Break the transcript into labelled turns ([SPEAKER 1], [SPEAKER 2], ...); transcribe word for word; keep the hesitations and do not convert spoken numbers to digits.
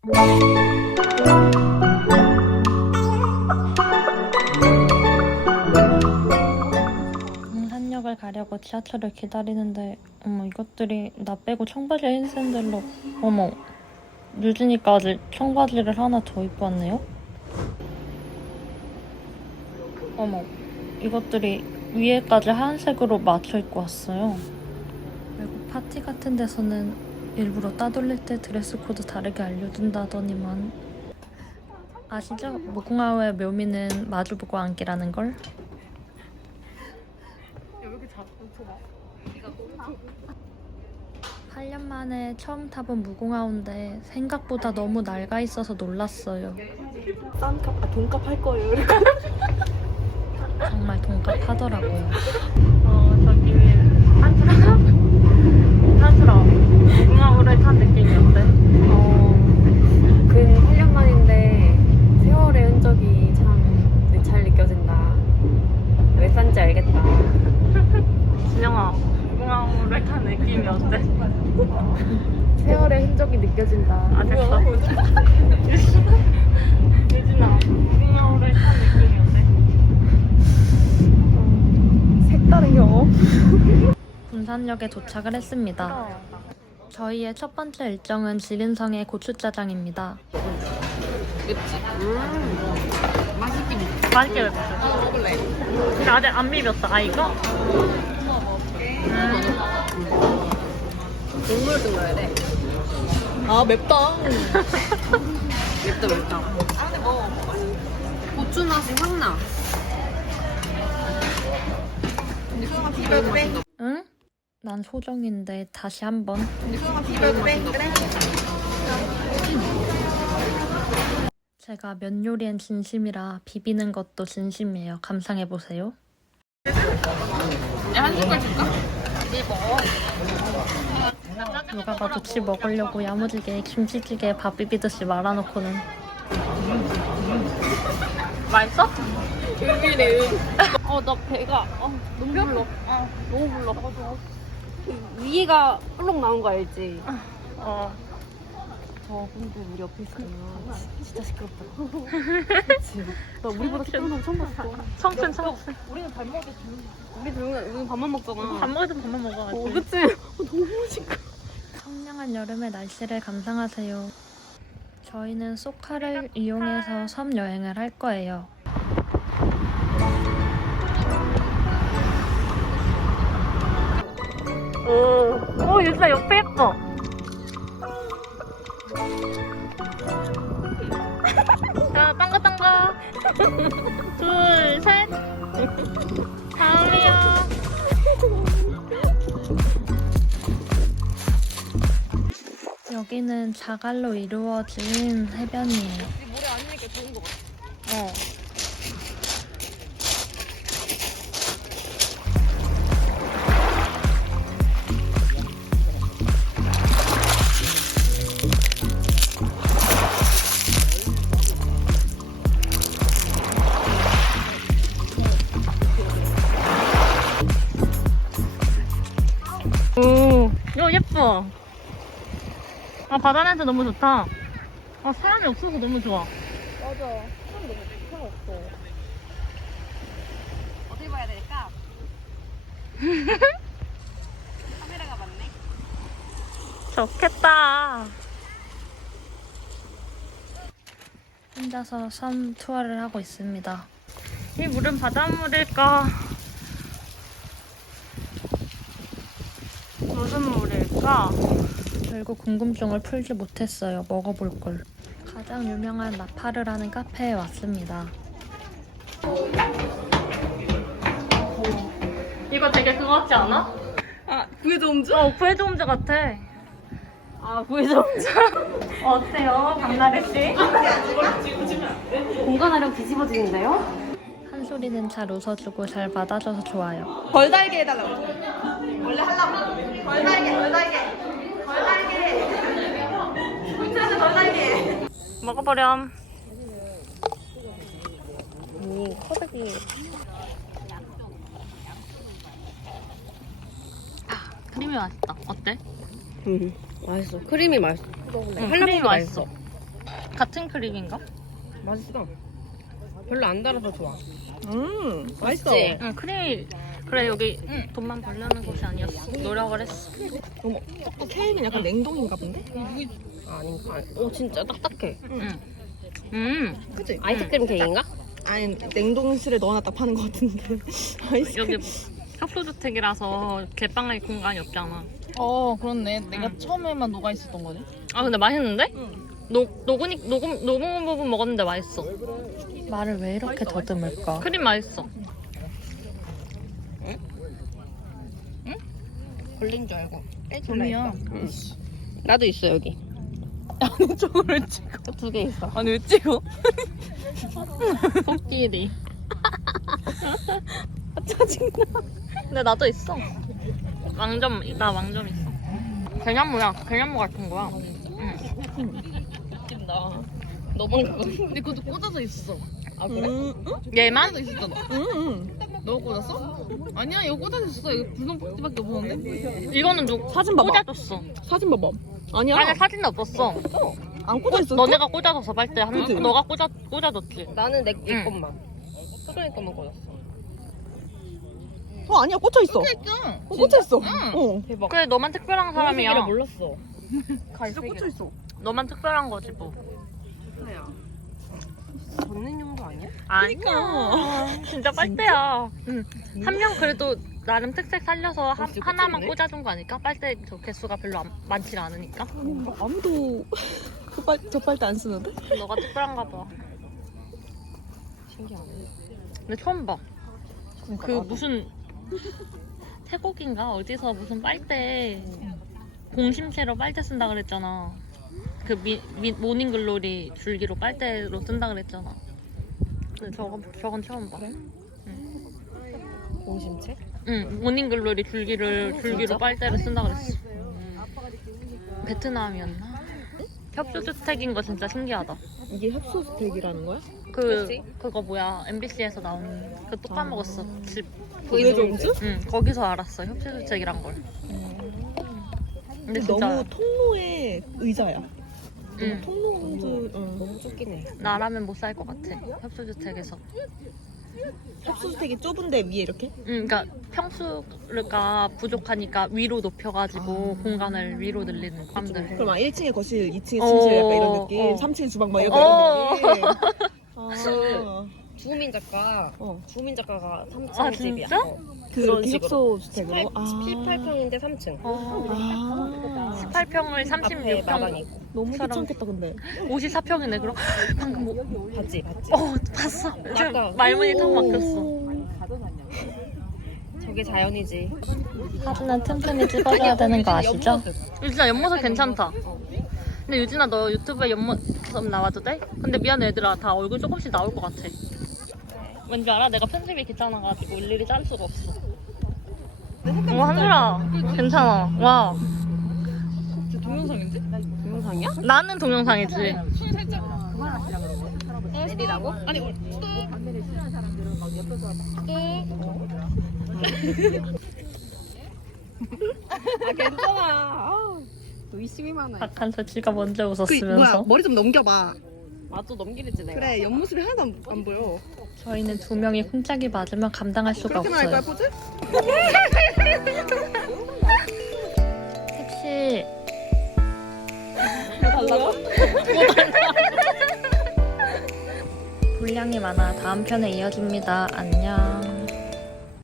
[SPEAKER 1] 동산역을 가려고 지하철을 기다리는데 어머 이것들이 나 빼고 청바지 흰 샌들로 어머 유진이까지 청바지를 하나 더 입고 왔네요? 어머 이것들이 위에까지 하얀색으로 맞춰 입고 왔어요. 외국 파티 같은 데서는 일부러 따돌릴 때 드레스 코드 다르게 알려준다더니만 아시죠? 무궁화호의 묘미는 마주보고 앉기라는 걸? 팔 년 만에 처음 타본 무궁화호인데 생각보다 너무 낡아 있어서 놀랐어요.
[SPEAKER 2] 싼 값, 아, 돈값 할 거예요. 이렇게.
[SPEAKER 1] 정말 돈값하더라고요.
[SPEAKER 3] 어, 저기 한수랑 한수랑 무궁화호를 탄 느낌이 어때?
[SPEAKER 2] 어, 그 팔 년 만인데 세월의 흔적이 참 잘 느껴진다. 왜 싼지 알겠다.
[SPEAKER 3] 진영아, 무궁화호를 탄 느낌이 어때?
[SPEAKER 2] 세월의 흔적이 느껴진다.
[SPEAKER 3] 아, 됐어. 유진아, 무궁화호를 탄 느낌이 어때?
[SPEAKER 2] 색다른 경험?
[SPEAKER 1] 군산역에 도착을 했습니다. 저희의 첫 번째 일정은 지린성의 고추짜장입니다.
[SPEAKER 3] 맛있게 맵었어. 어, 먹을래. 근데 아직 안 비볐어. 아, 이거? 음.
[SPEAKER 2] 국물 좀 넣어야 돼. 아, 맵다. 맵다, 맵다. 아, 근데 뭐, 고추 맛이 확 나. 근데 그거가 비벼도 돼.
[SPEAKER 1] 응? 난 소정인데 다시 한번.
[SPEAKER 2] 근데 그거가 비벼도 돼. 그래.
[SPEAKER 1] 제가 면 요리엔 진심이라 비비는 것도 진심이에요. 감상해보세요.
[SPEAKER 2] 한 숟갈 줄까? 네, 먹어.
[SPEAKER 1] 누가 봐도 지 먹으려고 야무지게 김치찌개에 밥 비비듯이 말아놓고는.
[SPEAKER 3] 맛있어?
[SPEAKER 2] 음이네, 음. 어, 나 배가 어, 너무 불러. 어, 너무 불러. 그 위에가 볼록 나온 거 알지?
[SPEAKER 3] 어.
[SPEAKER 2] 저분들 우리 옆에 있으면 진짜 시끄럽다. 그치? 나 우리보다 시끄러운 사람 처음 봤어.
[SPEAKER 3] 청춘, 청춘.
[SPEAKER 2] 우리는 밥 먹을 때 우리 조용히 우리는 밥만 먹잖아.
[SPEAKER 3] 밥 먹을 때 밥만 먹어가지고.
[SPEAKER 2] 어, 그치? 어, 너무 시끄러.
[SPEAKER 1] 청량한 여름의 날씨를 감상하세요. 저희는 쏘카를 이용해서 섬 여행을 할 거예요.
[SPEAKER 3] 오, 오, 유진아 옆에 예뻐. 자, 땅가 땅가. 둘, 셋. 다음이요.
[SPEAKER 1] 여기는 자갈로 이루어진 해변이에요.
[SPEAKER 2] 모래 아니니까 좋은 거 같아.
[SPEAKER 1] 어.
[SPEAKER 3] 오, 이거 예뻐. 아, 바다 냄새 너무 좋다. 아, 사람이 없어서 너무 좋아.
[SPEAKER 2] 맞아. 사람 너무 사람 없어. 어떻게 봐야 될까? 카메라가 맞네.
[SPEAKER 3] 좋겠다.
[SPEAKER 1] 혼자서 섬 투어를 하고 있습니다.
[SPEAKER 3] 이 물은 바닷물일까? 무슨 물일까?
[SPEAKER 1] 결국 궁금증을 풀지 못했어요. 먹어볼 걸. 가장 유명한 나파르라는 카페에 왔습니다.
[SPEAKER 3] 이거 되게 그거 같지 않아?
[SPEAKER 2] 아, 구해정주?
[SPEAKER 3] 어, 구해종자 같아.
[SPEAKER 2] 아, 구해정주.
[SPEAKER 3] 어때요, 박나래씨?
[SPEAKER 2] 공간 활용 뒤집어지는데요?
[SPEAKER 1] 한 소리는 잘 웃어주고 잘 받아줘서 좋아요.
[SPEAKER 2] 벌달게 해달라고. 원래 하려고. 벌달게, 벌달게. 벌달게. 불타는 벌달게.
[SPEAKER 3] 먹어버렴.
[SPEAKER 2] 이 커백이.
[SPEAKER 3] 크림이 맛있다. 어때?
[SPEAKER 2] 응, 맛있어. 크림이 맛있어.
[SPEAKER 3] 응, 크림이 맛있어. 같은 크림인가?
[SPEAKER 2] 맛있어. 별로 안 달아서 좋아.
[SPEAKER 4] 음, 맛있어.
[SPEAKER 2] 그치?
[SPEAKER 3] 응, 크림이. 그래, 여기 돈만 벌려는 곳이 아니었어. 노력을 했어.
[SPEAKER 4] 어머, 또 케이크는 약간 냉동인가 본데?
[SPEAKER 2] 아닌가? 오 진짜 딱딱해.
[SPEAKER 3] 응. 음,
[SPEAKER 4] 그치?
[SPEAKER 2] 아이스크림 케이크인가?
[SPEAKER 4] 아니, 냉동실에 넣어놨다 파는 것 같은데. 아이스크림.
[SPEAKER 3] 여기 협소주택이라서 개빵할 공간이 없잖아.
[SPEAKER 5] 어 그렇네. 내가
[SPEAKER 3] 응.
[SPEAKER 5] 처음에만 녹아 있었던 거네.
[SPEAKER 3] 아, 근데 맛있는데?
[SPEAKER 4] 응.
[SPEAKER 3] 녹, 녹으니, 녹음, 녹은 부분 먹었는데 맛있어.
[SPEAKER 1] 말을 왜 이렇게 더듬을까?
[SPEAKER 3] 크림 맛있어.
[SPEAKER 2] 걸린 줄 알고.
[SPEAKER 5] 돈이야.
[SPEAKER 2] 응. 나도 있어 여기.
[SPEAKER 5] 아니 저걸 왜 찍어?
[SPEAKER 2] 두 개 있어.
[SPEAKER 5] 아니 왜 찍어?
[SPEAKER 3] 코끼리. 짜증나. 근데 나도 있어. 왕점, 나 왕점 있어. 개념무야. 개념무 같은 거야. 응.
[SPEAKER 5] 웃긴다.
[SPEAKER 2] 너만 그거.
[SPEAKER 5] 근데 그것도 꽂아서 있었어.
[SPEAKER 2] 아 그래?
[SPEAKER 4] 음, 응?
[SPEAKER 3] 얘만?
[SPEAKER 5] 꽂아서 있었잖아.
[SPEAKER 4] 응, 응.
[SPEAKER 5] 너 꽂았어? 아니야 이거 꽂아서 있었어. 이거 붉은 꼭지밖에 없었는데.
[SPEAKER 3] 이거는 누
[SPEAKER 4] 사진 봐봐.
[SPEAKER 3] 꽂아줬어.
[SPEAKER 4] 사진 봐봐. 아니야.
[SPEAKER 3] 아니, 사진은 없었어.
[SPEAKER 4] 안 꽂아 있었어?
[SPEAKER 3] 너네가 꽂아줘서 빨대 한
[SPEAKER 4] 그치?
[SPEAKER 3] 너가 꽂아 꽂아줬지.
[SPEAKER 2] 나는 내, 내
[SPEAKER 3] 응.
[SPEAKER 2] 것만. 소정이 것만 꽂았어.
[SPEAKER 4] 어, 아니야. 꽂혀 있어.
[SPEAKER 5] 했죠?
[SPEAKER 4] 어, 꽂혀 있어.
[SPEAKER 5] 응.
[SPEAKER 4] 어.
[SPEAKER 2] 대박.
[SPEAKER 3] 그래, 너만 특별한 사람이야.
[SPEAKER 2] 사람이야. 몰랐어.
[SPEAKER 4] 진짜 꽂혀 있어.
[SPEAKER 3] 너만 특별한 거지 뭐.
[SPEAKER 2] 걷는용도 아니야?
[SPEAKER 3] 아니야. 진짜 빨대야. 응. 한 명 그래도 나름 특색 살려서 한,
[SPEAKER 2] 진짜
[SPEAKER 3] 하나만
[SPEAKER 2] 꽂혔네?
[SPEAKER 3] 꽂아준 거 아닐까? 빨대 저 개수가 별로 안- 많지 않으니까.
[SPEAKER 4] 어, 아무도 그 빨, 저 빨대 안 쓰는데?
[SPEAKER 3] 너가 특별한가 봐.
[SPEAKER 2] 신기하네.
[SPEAKER 3] 근데 처음 봐. 그 무슨 태국인가 어디서 무슨 빨대 공심채로 빨대 쓴다 그랬잖아. 그 미, 미, 모닝글로리 줄기로 빨대로 쓴다 그랬잖아. 근데 저건 저건 처음 봐.
[SPEAKER 2] 공심채?
[SPEAKER 3] 응, 모닝글로리 줄기를 줄기로
[SPEAKER 2] 진짜?
[SPEAKER 3] 빨대를 쓴다 그랬어. 베트남이었나? 협소주택인 거 진짜 신기하다.
[SPEAKER 4] 이게 협소주택이라는 거야?
[SPEAKER 3] 그
[SPEAKER 2] 뭐지?
[SPEAKER 3] 그거 뭐야 엠비씨에서 나온 그 또 까먹었어. 집.
[SPEAKER 4] 보이존즈?
[SPEAKER 3] 응, 거기서 알았어 협소주택이란 걸. 근데
[SPEAKER 4] 근데
[SPEAKER 3] 진짜
[SPEAKER 4] 너무 통로에 의자야.
[SPEAKER 3] 응,
[SPEAKER 4] 통로즈, 응.
[SPEAKER 2] 너무 쫓기네.
[SPEAKER 3] 나라면 못 살 것 같아. 협소주택에서.
[SPEAKER 4] 협소주택이 좁은데 위에 이렇게?
[SPEAKER 3] 응, 그러니까 평수가 부족하니까 위로 높여가지고 공간을 위로 늘리는 사람들.
[SPEAKER 4] 그럼 아, 일 층에 거실, 이 층에
[SPEAKER 3] 어,
[SPEAKER 4] 침실 약간 이런 느낌?
[SPEAKER 3] 어.
[SPEAKER 4] 삼 층에 주방 막 이런
[SPEAKER 3] 어.
[SPEAKER 4] 느낌? 아,
[SPEAKER 2] 주우민 작가.
[SPEAKER 4] 어.
[SPEAKER 2] 주우민 작가가 삼 층
[SPEAKER 3] 아,
[SPEAKER 2] 집이야.
[SPEAKER 3] 진짜?
[SPEAKER 2] 어.
[SPEAKER 4] 그렇게
[SPEAKER 2] 식으로.
[SPEAKER 4] 협소주택으로? 아.
[SPEAKER 2] 십팔 평인데 삼 층.
[SPEAKER 4] 아.
[SPEAKER 3] 십팔 평을
[SPEAKER 2] 앞에
[SPEAKER 3] 삼십육
[SPEAKER 2] 마당
[SPEAKER 3] 평,
[SPEAKER 2] 있고.
[SPEAKER 4] 너무
[SPEAKER 3] 사람.
[SPEAKER 4] 귀찮겠다 근데.
[SPEAKER 3] 오십사 평이네. 그럼 방금 뭐?
[SPEAKER 2] 봤지, 봤지.
[SPEAKER 3] 어, 봤어. 지금
[SPEAKER 2] 아까.
[SPEAKER 3] 말문이 탁 막혔어.
[SPEAKER 2] 저게 자연이지.
[SPEAKER 1] 사진은 틈틈이 찍어줘야 되는 거 아시죠?
[SPEAKER 3] 유진아 옆모습 괜찮다. 근데 유진아 너 유튜브에 옆모습 나와도 돼? 근데 미안해 얘들아 다 얼굴 조금씩 나올 것 같아. 왠지 알아? 내가 편집이 귀찮아가지고 일일이 자를 수가 없어. 오 한솔아 괜찮아. 와
[SPEAKER 5] 동영상인데?
[SPEAKER 2] 동영상이야?
[SPEAKER 3] 나는 동영상이지.
[SPEAKER 2] 내리라고?
[SPEAKER 5] 아니
[SPEAKER 2] 아 괜찮아. 아우, 의심이 많아.
[SPEAKER 1] 박한솔 씨가 먼저
[SPEAKER 4] 그
[SPEAKER 1] 웃었으면서
[SPEAKER 4] 뭐야 머리 좀 넘겨봐.
[SPEAKER 2] 나도 넘기랬지 내가.
[SPEAKER 4] 그래 옆모습이 하나도 안, 안 보여.
[SPEAKER 1] 저희는 두 명이 쿵짝이 맞으면 감당할 수가
[SPEAKER 4] 그렇게만 할 거야
[SPEAKER 1] 없어요.
[SPEAKER 4] 포즈?
[SPEAKER 1] 택시
[SPEAKER 2] 달라고?
[SPEAKER 1] 분량이 많아 다음 편에 이어집니다. 안녕.